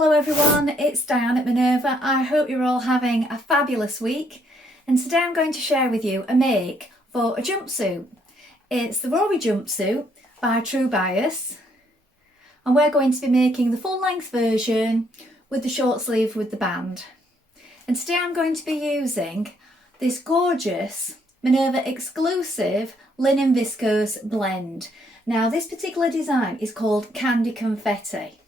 Hello everyone, it's Diane at Minerva. I hope you're all having a fabulous week, and today I'm going to share with you a make for a jumpsuit. It's the Rory Jumpsuit by True Bias, and we're going to be making the full length version with the short sleeve with the band. And today I'm going to be using this gorgeous Minerva exclusive linen viscose blend. Now this particular design is called Candy Confetti.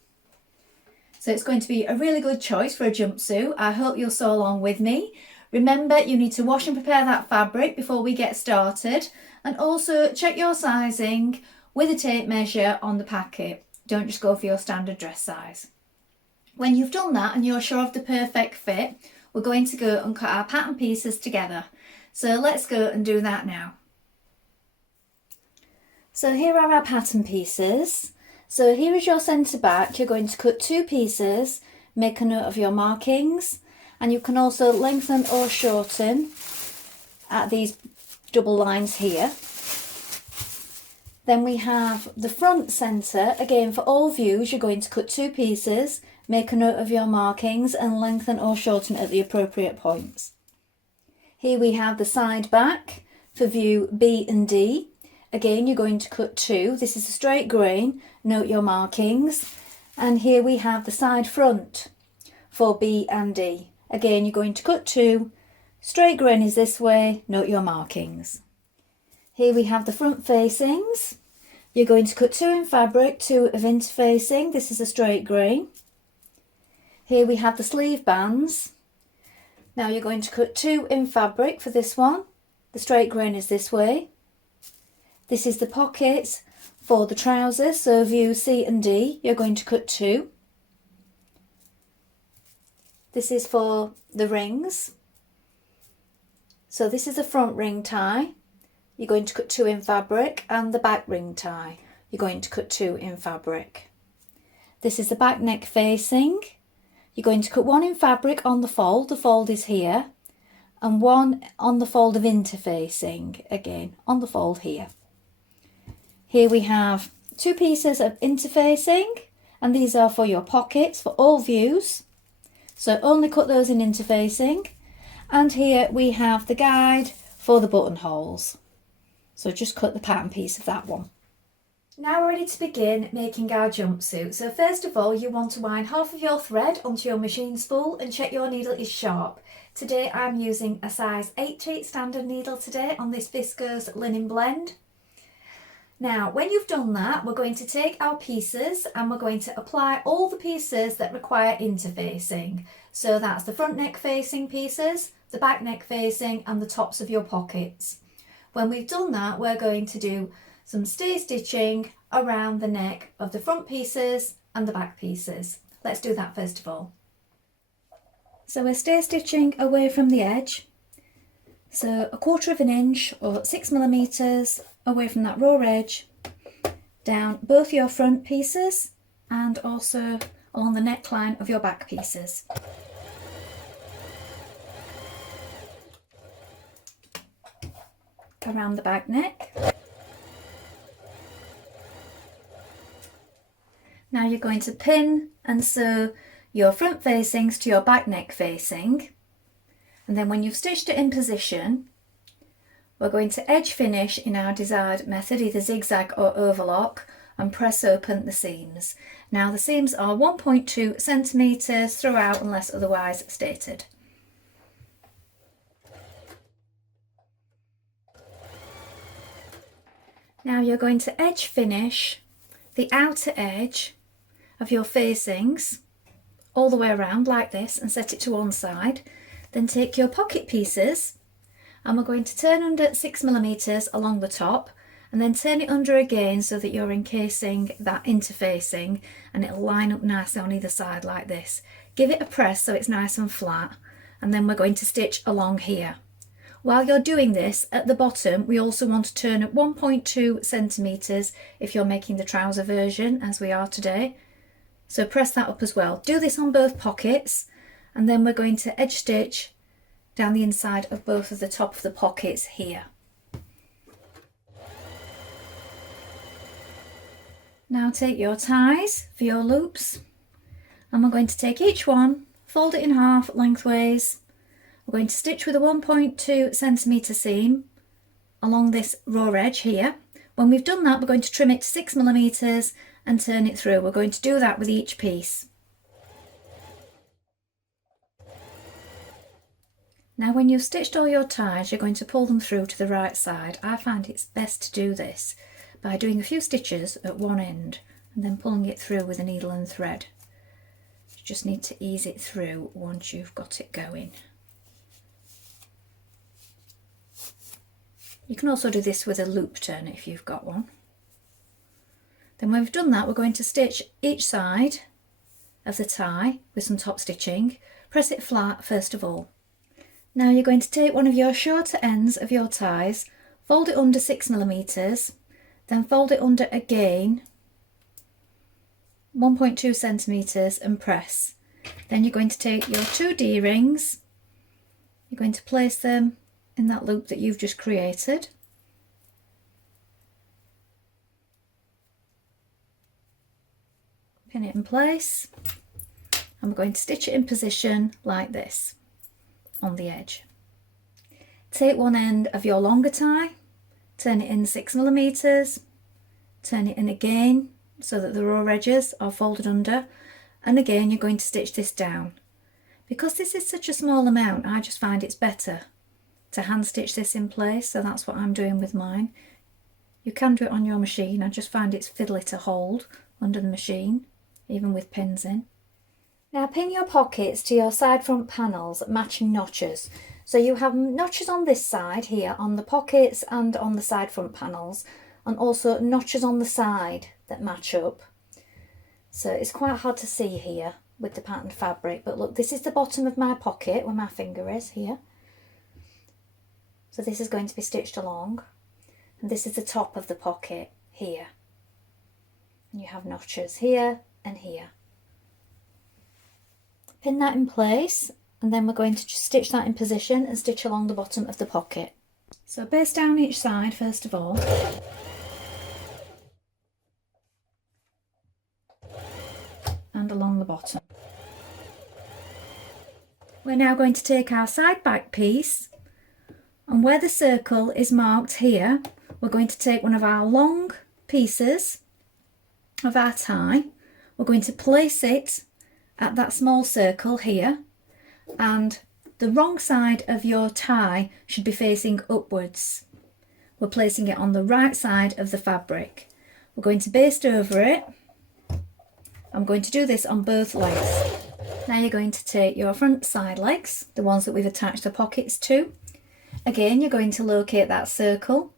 So it's going to be a really good choice for a jumpsuit. I hope you'll sew along with me. Remember, you need to wash and prepare that fabric before we get started, and also check your sizing with a tape measure on the packet. Don't just go for your standard dress size. When you've done that and you're sure of the perfect fit, we're going to go and cut our pattern pieces together. So let's go and do that now. So here are our pattern pieces. So here is your centre back. You're going to cut two pieces, make a note of your markings, and you can also lengthen or shorten at these double lines here. Then we have the front centre. Again, for all views, you're going to cut two pieces, make a note of your markings, and lengthen or shorten at the appropriate points. Here we have the side back for view B and D. Again, you're going to cut two. This is a straight grain, note your markings. And here we have the side front for B and D. Again, you're going to cut two. Straight grain is this way, note your markings. Here we have the front facings. You're going to cut two in fabric, two of interfacing. This is a straight grain. Here we have the sleeve bands. Now you're going to cut two in fabric for this one. The straight grain is this way. This is the pockets for the trousers, so view C and D, you're going to cut two. This is for the rings. So this is the front ring tie, you're going to cut two in fabric, and the back ring tie, you're going to cut two in fabric. This is the back neck facing, you're going to cut one in fabric on the fold is here, and one on the fold of interfacing, again on the fold here. Here we have two pieces of interfacing, and these are for your pockets for all views. So only cut those in interfacing. And here we have the guide for the buttonholes. So just cut the pattern piece of that one. Now we're ready to begin making our jumpsuit. So first of all, you want to wind half of your thread onto your machine spool and check your needle is sharp. Today I'm using a size 80 standard needle today on this viscose linen blend. Now, when you've done that, we're going to take our pieces and we're going to apply all the pieces that require interfacing. So that's the front neck facing pieces, the back neck facing, and the tops of your pockets. When we've done that, we're going to do some stay stitching around the neck of the front pieces and the back pieces. Let's do that first of all. So we're stay stitching away from the edge. So 1/4 of an inch or 6mm away from that raw edge, down both your front pieces and also along the neckline of your back pieces. Around the back neck. Now you're going to pin and sew your front facings to your back neck facing, and then when you've stitched it in position, we're going to edge finish in our desired method, either zigzag or overlock, and press open the seams. Now the seams are 1.2 centimetres throughout unless otherwise stated. Now you're going to edge finish the outer edge of your facings all the way around like this and set it to one side. Then take your pocket pieces and we're going to turn under 6mm along the top and then turn it under again so that you're encasing that interfacing, and it'll line up nicely on either side like this. Give it a press so it's nice and flat, and then we're going to stitch along here. While you're doing this, at the bottom we also want to turn at 1.2 centimetres if you're making the trouser version, as we are today. So press that up as well. Do this on both pockets, and then we're going to edge stitch down the inside of both of the top of the pockets here. Now take your ties for your loops And we're going to take each one, fold it in half lengthways. We're going to stitch with a 1.2 centimetre seam along this raw edge here. When we've done that, we're going to trim it to 6 millimeters and turn it through. We're going to do that with each piece. Now when you've stitched all your ties, you're going to pull them through to the right side. I find it's best to do this by doing a few stitches at one end and then pulling it through with a needle and thread. You just need to ease it through once you've got it going. You can also do this with a loop turner if you've got one. Then when we've done that, we're going to stitch each side of the tie with some top stitching. Press it flat first of all. Now you're going to take one of your shorter ends of your ties, fold it under 6 millimeters, then fold it under again 1.2 centimeters and press. Then you're going to take your 2 D-rings, you're going to place them in that loop that you've just created. Pin it in place, and we're going to stitch it in position like this on the edge. Take one end of your longer tie, turn it in 6 millimeters, turn it in again so that the raw edges are folded under, and again you're going to stitch this down. Because this is such a small amount, I just find it's better to hand stitch this in place, so that's what I'm doing with mine. You can do it on your machine, I just find it's fiddly to hold under the machine, even with pins in. Now pin your pockets to your side front panels matching notches. So you have notches on this side here on the pockets and on the side front panels, and also notches on the side that match up. So it's quite hard to see here with the patterned fabric, but look, this is the bottom of my pocket where my finger is here. So this is going to be stitched along, and this is the top of the pocket here. And you have notches here and here. Pin that in place, and then we're going to just stitch that in position and stitch along the bottom of the pocket. So base down each side first of all. And along the bottom. We're now going to take our side back piece, and where the circle is marked here, we're going to take one of our long pieces of our tie. We're going to place it at that small circle here, and the wrong side of your tie should be facing upwards. We're placing it on the right side of the fabric. We're going to baste over it. I'm going to do this on both legs. Now you're going to take your front side legs, the ones that we've attached the pockets to. Again, you're going to locate that circle.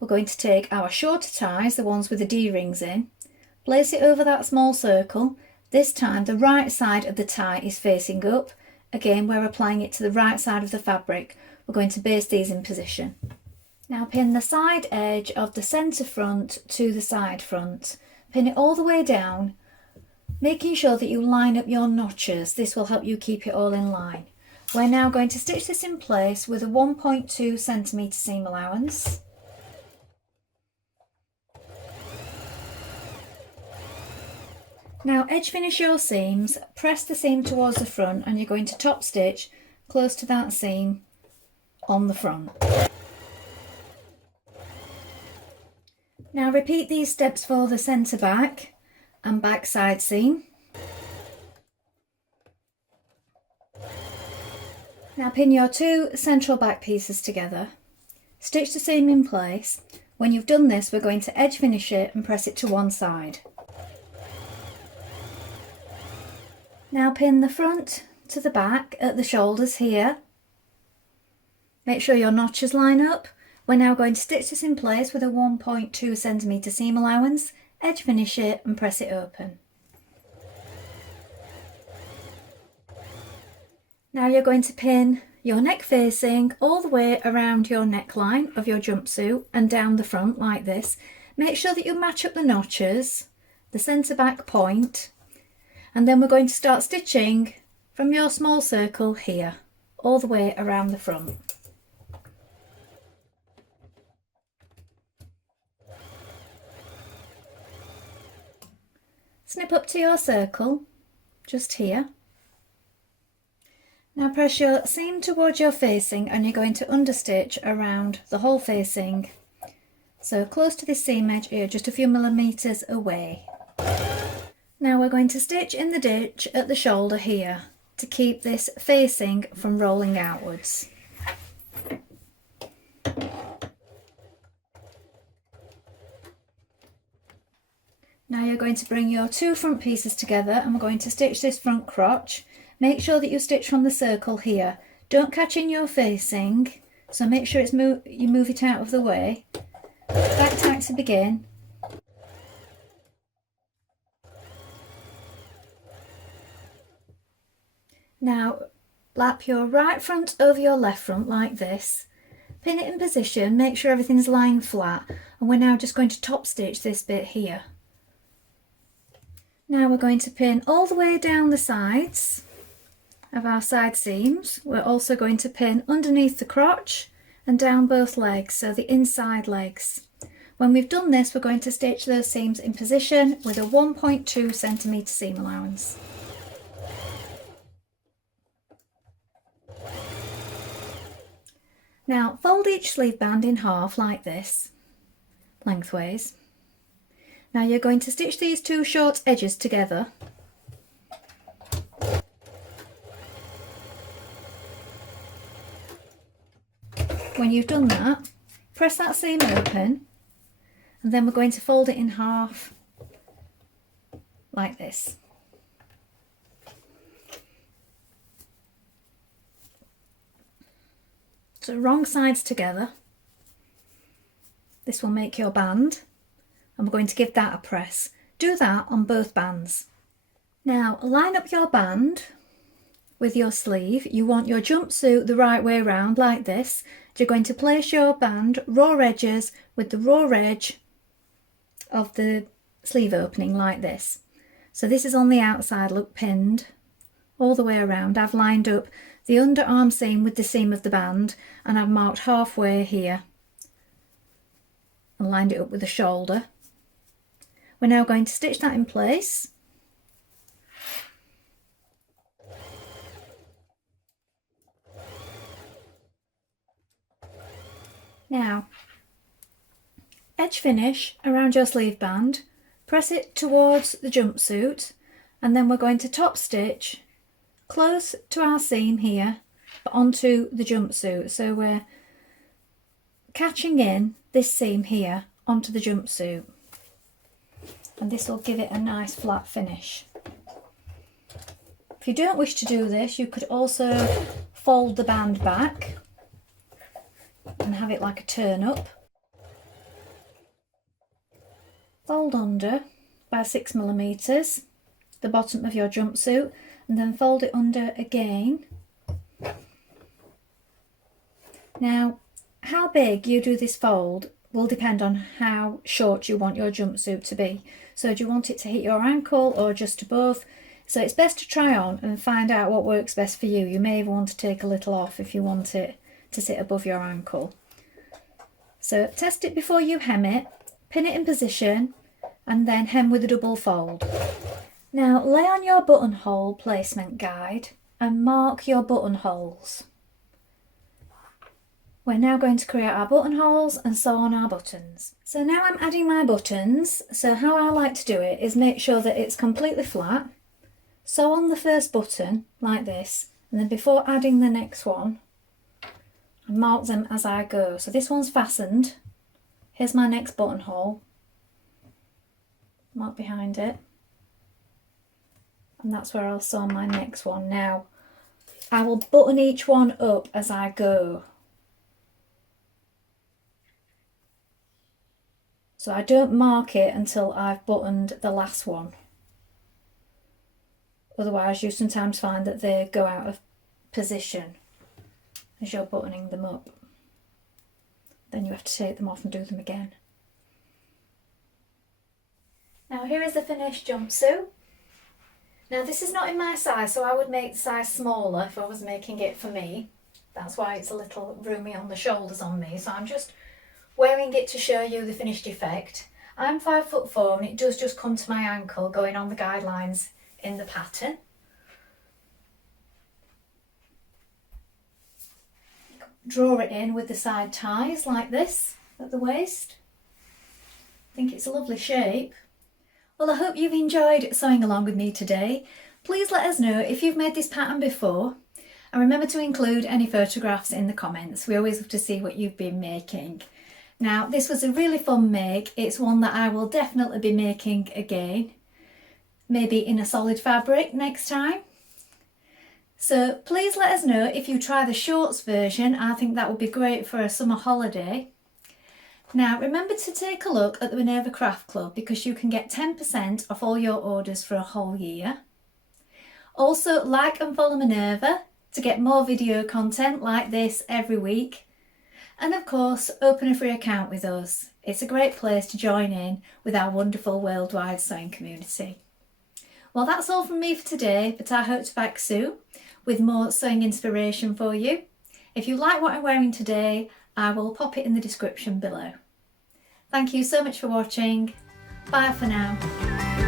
We're going to take our shorter ties, the ones with the D-rings in, place it over that small circle. This time the right side of the tie is facing up. Again, we're applying it to the right side of the fabric. We're going to baste these in position. Now pin the side edge of the centre front to the side front. Pin it all the way down, making sure that you line up your notches. This will help you keep it all in line. We're now going to stitch this in place with a 1.2 centimetre seam allowance. Now edge finish your seams, press the seam towards the front, and you're going to top stitch close to that seam on the front. Now repeat these steps for the centre back and back side seam. Now pin your 2 central back pieces together, stitch the seam in place. When you've done this, we're going to edge finish it and press it to one side. Now pin the front to the back at the shoulders here. Make sure your notches line up. We're now going to stitch this in place with a 1.2 centimetre seam allowance, edge finish it and press it open. Now you're going to pin your neck facing all the way around your neckline of your jumpsuit and down the front like this. Make sure that you match up the notches, the centre back point, and then we're going to start stitching from your small circle here all the way around the front. Snip up to your circle just here. Now press your seam towards your facing and you're going to understitch around the whole facing. So close to this seam edge here, just a few millimetres away. Now we're going to stitch in the ditch at the shoulder here to keep this facing from rolling outwards. Now you're going to bring your two front pieces together and we're going to stitch this front crotch. Make sure that you stitch from the circle here. Don't catch in your facing, so make sure you move it out of the way. Back tack to begin. Now lap your right front over your left front like this. Pin it in position, make sure everything's lying flat, and we're now just going to top stitch this bit here. Now we're going to pin all the way down the sides of our side seams. We're also going to pin underneath the crotch and down both legs, so the inside legs. When we've done this, we're going to stitch those seams in position with a 1.2 centimetre seam allowance. Now fold each sleeve band in half like this, lengthways. Now you're going to stitch these two short edges together. When you've done that, press that seam open and then we're going to fold it in half like this. So wrong sides together. This will make your band and we're going to give that a press. Do that on both bands. Now line up your band with your sleeve. You want your jumpsuit the right way around like this. You're going to place your band raw edges with the raw edge of the sleeve opening like this. So this is on the outside, look, pinned all the way around. I've lined up the underarm seam with the seam of the band and I've marked halfway here and lined it up with the shoulder. We're now going to stitch that in place. Now, edge finish around your sleeve band, press it towards the jumpsuit and then we're going to top stitch close to our seam here but onto the jumpsuit. So we're catching in this seam here onto the jumpsuit and this will give it a nice flat finish. If you don't wish to do this, you could also fold the band back and have it like a turn up. Fold under by 6 millimeters the bottom of your jumpsuit and then fold it under again. Now how big you do this fold will depend on how short you want your jumpsuit to be. So do you want it to hit your ankle or just above? So it's best to try on and find out what works best for you. You may even want to take a little off if you want it to sit above your ankle. So test it before you hem it, pin it in position and then hem with a double fold. Now lay on your buttonhole placement guide and mark your buttonholes. We're now going to create our buttonholes and sew on our buttons. So now I'm adding my buttons. So how I like to do it is make sure that it's completely flat. Sew on the first button like this and then before adding the next one, I mark them as I go. So this one's fastened. Here's my next buttonhole. Mark behind it. And that's where I'll sew my next one. Now, I will button each one up as I go. So I don't mark it until I've buttoned the last one. Otherwise, you sometimes find that they go out of position as you're buttoning them up. Then you have to take them off and do them again. Now here is the finished jumpsuit. Now this is not in my size, so I would make the size smaller if I was making it for me. That's why it's a little roomy on the shoulders on me. So I'm just wearing it to show you the finished effect. I'm 5'4" and it does just come to my ankle going on the guidelines in the pattern. draw it in with the side ties like this at the waist. I think it's a lovely shape. Well, I hope you've enjoyed sewing along with me today. Please let us know if you've made this pattern before, and remember to include any photographs in the comments. We always love to see what you've been making. Now, this was a really fun make. It's one that I will definitely be making again, maybe in a solid fabric next time. So please let us know if you try the shorts version. I think that would be great for a summer holiday. Now, remember to take a look at the Minerva Craft Club because you can get 10% off all your orders for a whole year. Also, like and follow Minerva to get more video content like this every week. And of course, open a free account with us. It's a great place to join in with our wonderful worldwide sewing community. Well, that's all from me for today, but I hope to back soon with more sewing inspiration for you. If you like what I'm wearing today, I will pop it in the description below. Thank you so much for watching. Bye for now.